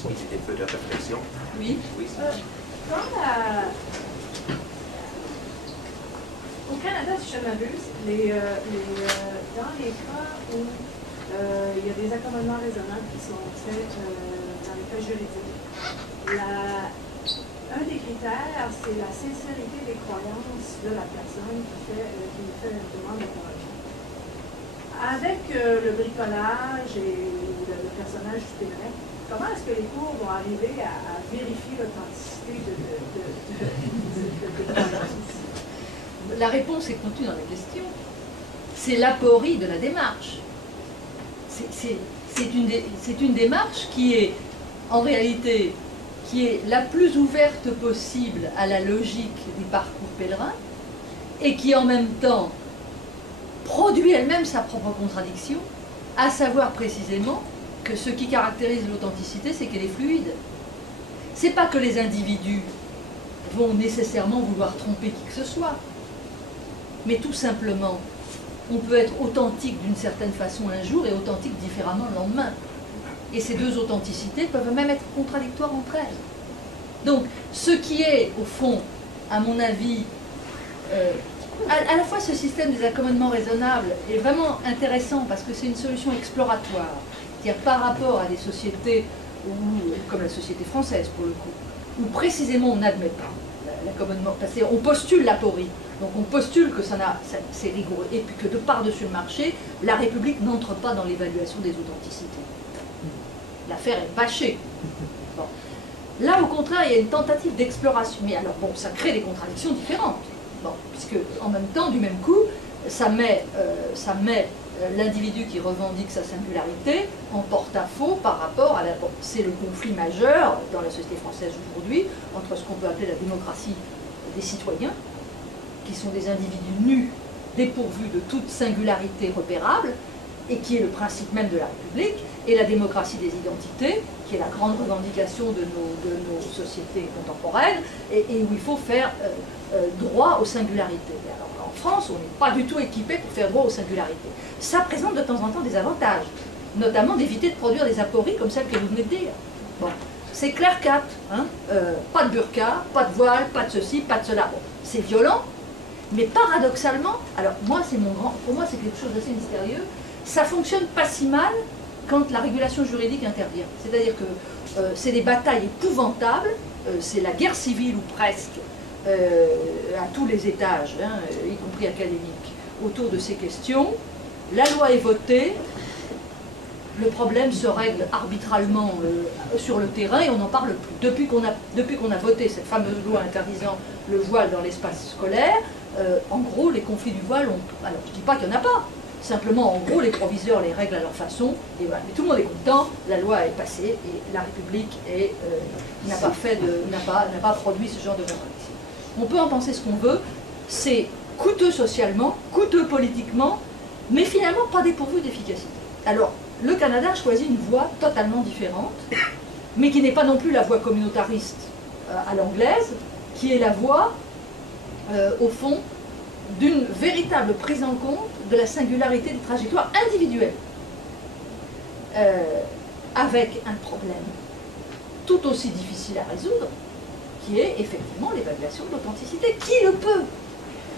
possibilité de réflexion. Oui. Oui. Au Canada, si je ne m'abuse, dans les cas où il y a des accommodements raisonnables qui sont faits dans les cas juridiques, un des critères, c'est la sincérité des croyances de la personne qui fait une demande de convention. Avec le bricolage et le personnage du périmètre, comment est-ce que les cours vont arriver à vérifier l'authenticité de croyances? La réponse est contenue dans la question. C'est l'aporie de la démarche. C'est une démarche qui est, en réalité, qui est la plus ouverte possible à la logique des parcours pèlerins et qui, en même temps, produit elle-même sa propre contradiction, à savoir précisément que ce qui caractérise l'authenticité, c'est qu'elle est fluide. C'est pas que les individus vont nécessairement vouloir tromper qui que ce soit, mais tout simplement, on peut être authentique d'une certaine façon un jour et authentique différemment le lendemain. Et ces deux authenticités peuvent même être contradictoires entre elles. Donc, ce qui est, au fond, à mon avis, à la fois ce système des accommodements raisonnables est vraiment intéressant parce que c'est une solution exploratoire, c'est-à-dire par rapport à des sociétés, comme la société française pour le coup, où précisément on n'admet pas l'accommodement, parce qu'on postule l'aporie. Donc on postule que c'est rigoureux, et puis que de par-dessus le marché, la République n'entre pas dans l'évaluation des authenticités. L'affaire est bâchée. Bon. Là, au contraire, il y a une tentative d'exploration. Mais alors, bon, ça crée des contradictions différentes. Bon, puisque, en même temps, du même coup, ça met l'individu qui revendique sa singularité en porte-à-faux par rapport à la... Bon, c'est le conflit majeur dans la société française aujourd'hui entre ce qu'on peut appeler la démocratie des citoyens, qui sont des individus nus, dépourvus de toute singularité repérable, et qui est le principe même de la République, et la démocratie des identités, qui est la grande revendication de nos sociétés contemporaines, et où il faut faire droit aux singularités. Alors, en France, on n'est pas du tout équipé pour faire droit aux singularités. Ça présente de temps en temps des avantages, notamment d'éviter de produire des apories comme celles que vous venez de dire. Bon, c'est clair cut, hein, pas de burqa, pas de voile, pas de ceci, pas de cela. Bon, c'est violent, mais paradoxalement, alors moi, pour moi c'est quelque chose d'assez mystérieux, ça fonctionne pas si mal quand la régulation juridique intervient. C'est-à-dire que c'est des batailles épouvantables, c'est la guerre civile ou presque, à tous les étages, hein, y compris académiques, autour de ces questions. La loi est votée, le problème se règle arbitralement sur le terrain et on n'en parle plus. Depuis qu'on a voté cette fameuse loi interdisant le voile dans l'espace scolaire, en gros, les conflits du voile ont... Alors, je ne dis pas qu'il n'y en a pas. Simplement, en gros, les proviseurs les règlent à leur façon. Et voilà. Mais tout le monde est content, la loi est passée et la République n'a pas produit ce genre de contradiction. On peut en penser ce qu'on veut. C'est coûteux socialement, coûteux politiquement, mais finalement pas dépourvu d'efficacité. Alors, le Canada a choisi une voie totalement différente, mais qui n'est pas non plus la voie communautariste à l'anglaise, qui est la voie, au fond, d'une véritable prise en compte de la singularité des trajectoires individuelles, avec un problème tout aussi difficile à résoudre, qui est effectivement l'évaluation de l'authenticité. Qui le peut?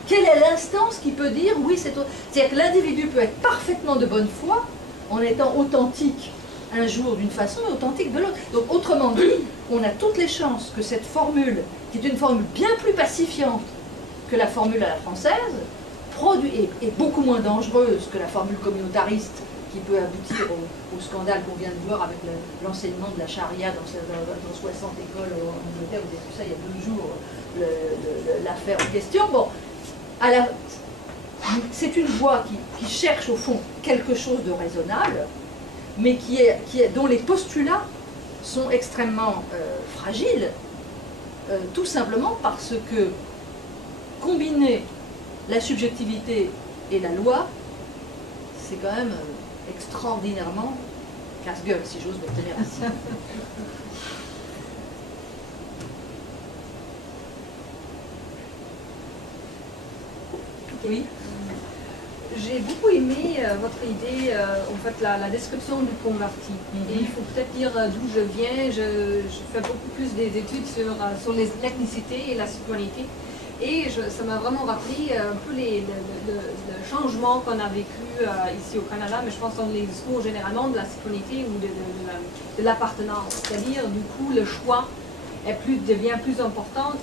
Quelle est l'instance qui peut dire oui, c'est... C'est-à-dire que l'individu peut être parfaitement de bonne foi en étant authentique un jour d'une façon et authentique de l'autre. Donc autrement dit, on a toutes les chances que cette formule, qui est une formule bien plus pacifiante que la formule à la française, est beaucoup moins dangereuse que la formule communautariste qui peut aboutir au scandale qu'on vient de voir avec l'enseignement de la charia dans 60 écoles en Angleterre. Vous avez vu ça il y a 2 jours, l'affaire en question. Bon, c'est une voie qui cherche au fond quelque chose de raisonnable, mais dont les postulats sont extrêmement fragiles, tout simplement parce que combiner la subjectivité et la loi, c'est quand même extraordinairement casse-gueule, si j'ose me tenir ainsi. Oui. j'ai beaucoup aimé votre idée, en fait, la description du converti. Et il faut peut-être dire d'où je viens. Je fais beaucoup plus des études sur l'ethnicité et la citoyenneté. Et ça m'a vraiment rappelé un peu le changement qu'on a vécu ici au Canada, mais je pense dans les discours généralement de la citoyenneté ou de l'appartenance. C'est-à-dire, du coup, le choix devient plus importante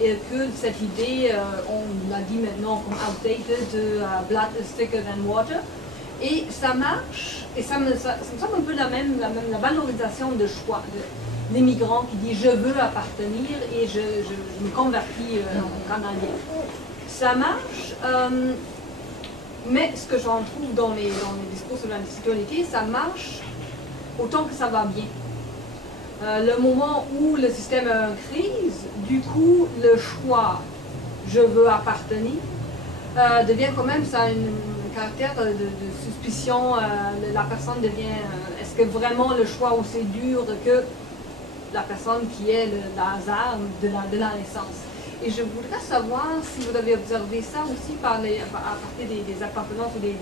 et que cette idée, on l'a dit maintenant comme outdated, blood is thicker than water. Et ça marche, et ça me semble un peu la valorisation de choix. L'immigrant qui dit je veux appartenir et je me convertis en Canadien. Ça marche, mais ce que j'en trouve dans mes discours sur la citoyenneté, ça marche autant que ça va bien. Le moment où le système est en crise, du coup, le choix je veux appartenir devient quand même ça un caractère de suspicion. La personne devient, est-ce que vraiment le choix est aussi dur que la personne qui est le hasard de la naissance. Et je voudrais savoir si vous avez observé ça aussi à partir des appartenances ou des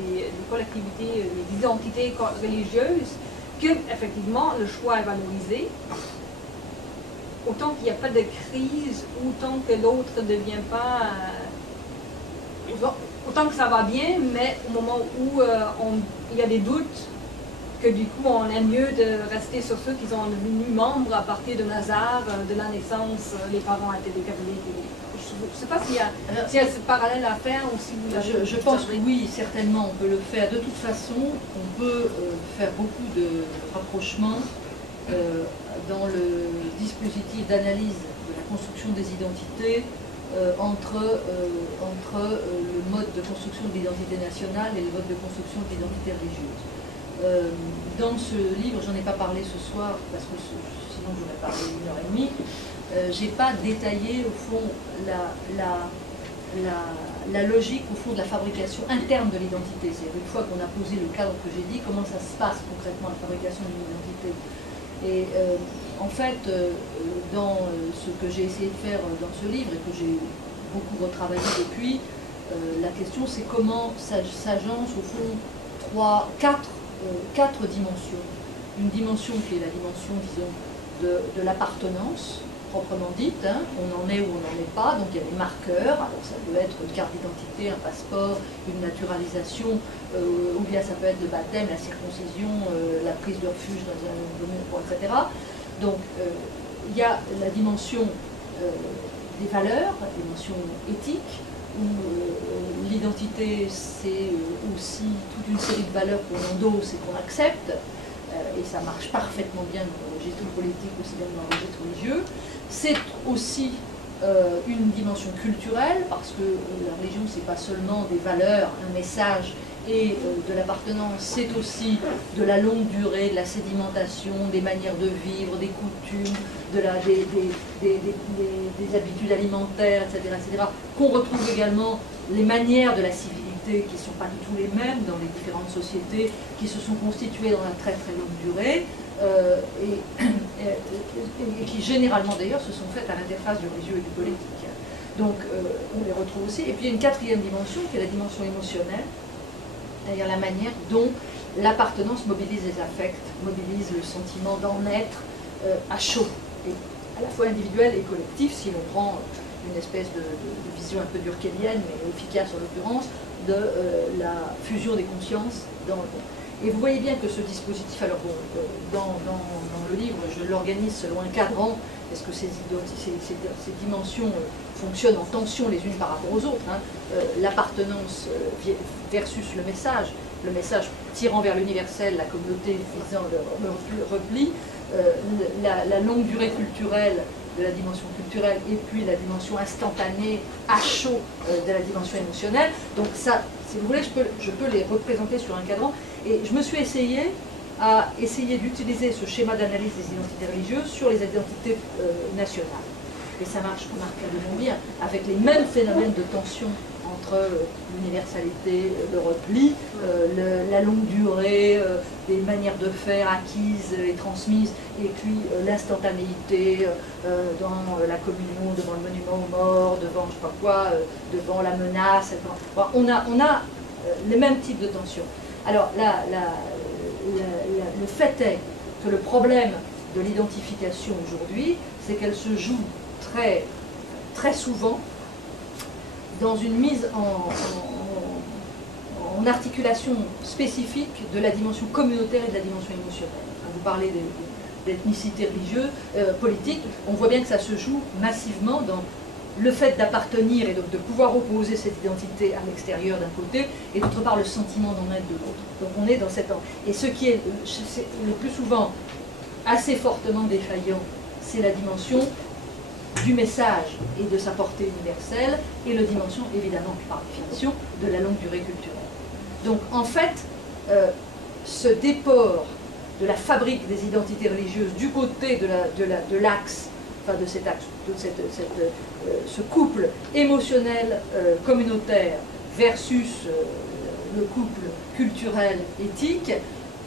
collectivités, des identités religieuses, que effectivement le choix est valorisé, autant qu'il n'y a pas de crise, autant que l'autre ne devient pas... autant que ça va bien, mais au moment où il y a des doutes, que du coup on aime mieux de rester sur ceux qui sont devenus membres à partir de hasard, de la naissance, les parents étaient des catholiques. Je ne sais pas s'il y a ce parallèle à faire ou si vous avez... Je pense que oui, certainement on peut le faire. De toute façon, on peut faire beaucoup de rapprochements dans le dispositif d'analyse de la construction des identités entre le mode de construction de l'identité nationale et le mode de construction de l'identité religieuse. Dans ce livre, j'en ai pas parlé ce soir parce que sinon j'aurais parlé 1h30. J'ai pas détaillé au fond la logique au fond de la fabrication interne de l'identité. C'est une fois qu'on a posé le cadre que j'ai dit, comment ça se passe concrètement la fabrication d'une identité. Et en fait, dans ce que j'ai essayé de faire dans ce livre et que j'ai beaucoup retravaillé depuis, la question c'est comment s'agence au fond quatre dimensions. Une dimension qui est la dimension, disons, de l'appartenance, proprement dite, hein. On en est ou on n'en est pas, donc il y a des marqueurs, alors ça peut être une carte d'identité, un passeport, une naturalisation, ou bien ça peut être le baptême, la circoncision, la prise de refuge dans un domaine, etc. Donc il y a la dimension des valeurs, la dimension éthique, où l'identité c'est aussi toute une série de valeurs qu'on endosse et qu'on accepte, et ça marche parfaitement bien dans le registre politique aussi bien que dans le registre religieux. C'est aussi une dimension culturelle, parce que la religion c'est pas seulement des valeurs, un message et de l'appartenance, c'est aussi de la longue durée, de la sédimentation, des manières de vivre, des coutumes, des habitudes alimentaires, etc., qu'on retrouve également les manières de la civilité qui ne sont pas du tout les mêmes dans les différentes sociétés qui se sont constituées dans la très très longue durée et qui généralement d'ailleurs se sont faites à l'interface du religieux et du politique. Donc on les retrouve aussi. Et puis il y a une quatrième dimension qui est la dimension émotionnelle, c'est-à-dire la manière dont l'appartenance mobilise les affects, mobilise le sentiment d'en être à chaud, et à la fois individuel et collectif, si l'on prend une espèce de vision un peu durkheimienne, mais efficace en l'occurrence, de la fusion des consciences dans le monde. Et vous voyez bien que ce dispositif, alors bon, dans le livre, je l'organise selon un cadran, parce que ces dimensions fonctionnent en tension les unes par rapport aux autres, hein. L'appartenance versus le message tirant vers l'universel, la communauté visant le repli, la longue durée culturelle de la dimension culturelle et puis la dimension instantanée à chaud de la dimension émotionnelle. Donc ça, si vous voulez, je peux les représenter sur un cadran. Et je me suis essayé d'utiliser ce schéma d'analyse des identités religieuses sur les identités nationales. Et ça marche remarquablement bien, avec les mêmes phénomènes de tension entre l'universalité, le repli, la longue durée, des manières de faire acquises et transmises, et puis l'instantanéité dans la communion, devant le monument aux morts, devant je sais pas quoi, devant la menace. Bon, on a les mêmes types de tensions. Alors, le fait est que le problème de l'identification aujourd'hui, c'est qu'elle se joue très, très souvent dans une mise en articulation spécifique de la dimension communautaire et de la dimension émotionnelle. Quand vous parlez d'ethnicité religieuse, politique, on voit bien que ça se joue massivement dans le fait d'appartenir et donc de pouvoir opposer cette identité à l'extérieur d'un côté, et d'autre part le sentiment d'en être de l'autre. Donc on est dans cette... Et ce qui est le plus souvent assez fortement défaillant, c'est la dimension du message et de sa portée universelle, et la dimension, évidemment, par définition, de la longue durée culturelle. Donc en fait, ce déport de la fabrique des identités religieuses du côté de l'axe, enfin de cet axe, ce couple émotionnel communautaire versus le couple culturel éthique,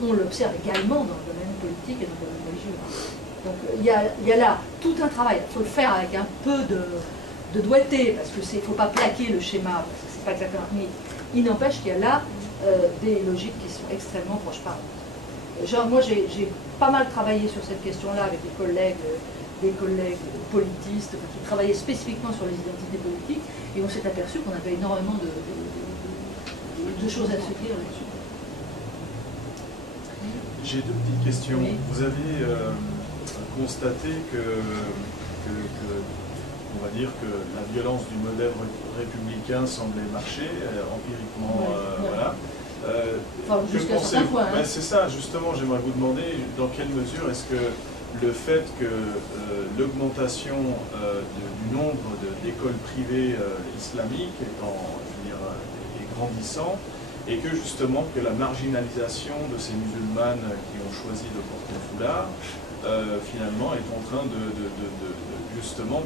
on l'observe également dans le domaine politique et dans le domaine religieux. Donc il y a là tout un travail. Il faut le faire avec un peu de doigté, parce que il ne faut pas plaquer le schéma, parce que c'est pas exactement. Mais il n'empêche qu'il y a là des logiques qui sont extrêmement proches parentes. Genre, moi j'ai pas mal travaillé sur cette question-là avec des collègues politistes qui travaillaient spécifiquement sur les identités politiques, et on s'est aperçu qu'on avait énormément de choses à se dire là-dessus. J'ai deux petites questions. Oui. Vous avez constaté que, on va dire que la violence du modèle républicain semblait marcher, empiriquement, ouais. voilà. Enfin, jusqu'à un certain point. Hein. Ben, c'est ça, justement, j'aimerais vous demander dans quelle mesure est-ce que le fait que l'augmentation du nombre d'écoles privées islamiques est grandissant, et que justement que la marginalisation de ces musulmanes qui ont choisi de porter le foulard, finalement est en train justement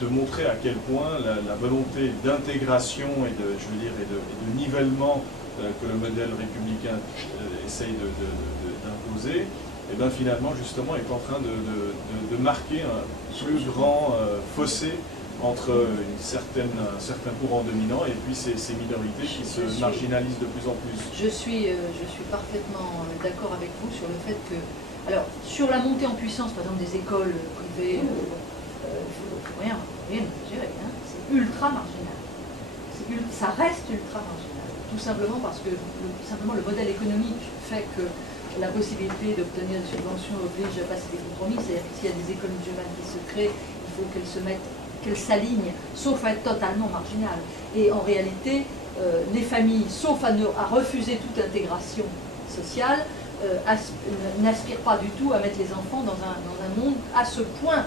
de montrer à quel point la volonté d'intégration et de nivellement que le modèle républicain essaye d'imposer, et bien finalement justement est en train de marquer un plus grand fossé entre un certain courant dominant et puis ces minorités qui se marginalisent de plus en plus. Je suis parfaitement d'accord avec vous sur le fait que, alors, sur la montée en puissance, par exemple, des écoles privées, rien exagérer, hein, c'est ultra marginal. Ça reste ultra marginal, tout simplement parce que le modèle économique fait que la possibilité d'obtenir des subventions oblige à passer des compromis, c'est-à-dire que s'il y a des écoles musulmanes qui se créent, il faut qu'elles s'alignent, sauf à être totalement marginales. Et en réalité, les familles, sauf à refuser toute intégration sociale, n'aspirent pas du tout à mettre les enfants dans un monde à ce point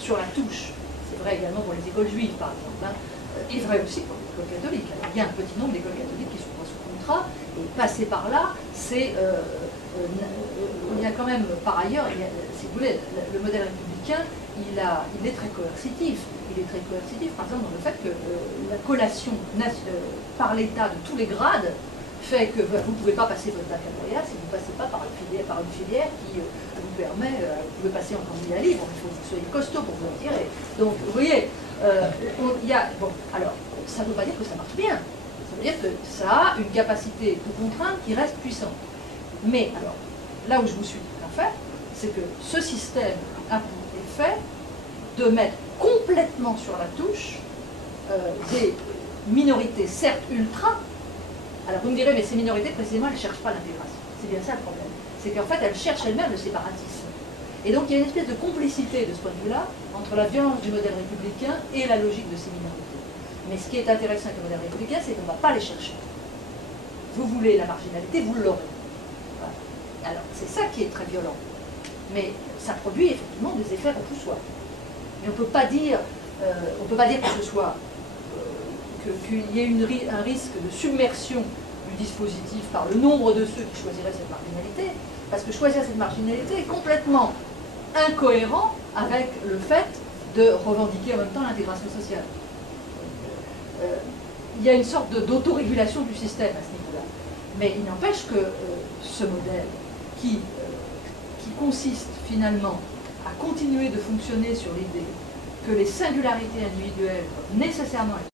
sur la touche. C'est vrai également pour les écoles juives, par exemple, hein, et vrai aussi pour les écoles catholiques. Alors, il y a un petit nombre d'écoles catholiques qui sont pas sous contrat, et passer par là, c'est... il y a quand même, par ailleurs, si vous voulez, le modèle républicain, il est très coercitif. Il est très coercitif, par exemple, dans le fait que la collation par l'État de tous les grades fait que vous ne pouvez pas passer votre baccalauréat si vous ne passez pas par une filière qui vous permet, vous pouvez passer en candidat libre, il faut que vous soyez costaud pour vous en tirer. Donc, vous voyez, bon, alors, ça ne veut pas dire que ça marche bien. Ça veut dire que ça a une capacité de contrainte qui reste puissante. Mais, alors, là où je vous suis tout à fait, c'est que ce système a pour effet de mettre complètement sur la touche des minorités, certes ultra. Alors vous me direz, mais ces minorités, précisément, elles ne cherchent pas l'intégration. C'est bien ça le problème. C'est qu'en fait, elles cherchent elles-mêmes le séparatisme. Et donc il y a une espèce de complicité de ce point de vue-là entre la violence du modèle républicain et la logique de ces minorités. Mais ce qui est intéressant avec le modèle républicain, c'est qu'on ne va pas les chercher. Vous voulez la marginalité, vous l'aurez. Voilà. Alors c'est ça qui est très violent. Mais ça produit effectivement des effets repoussoirs. Mais on ne peut pas dire que ce soit qu'il y ait un risque de submersion du dispositif par le nombre de ceux qui choisiraient cette marginalité, parce que choisir cette marginalité est complètement incohérent avec le fait de revendiquer en même temps l'intégration sociale. Il y a une sorte d'autorégulation du système à ce niveau-là. Mais il n'empêche que ce modèle qui consiste finalement à continuer de fonctionner sur l'idée que les singularités individuelles doivent nécessairement être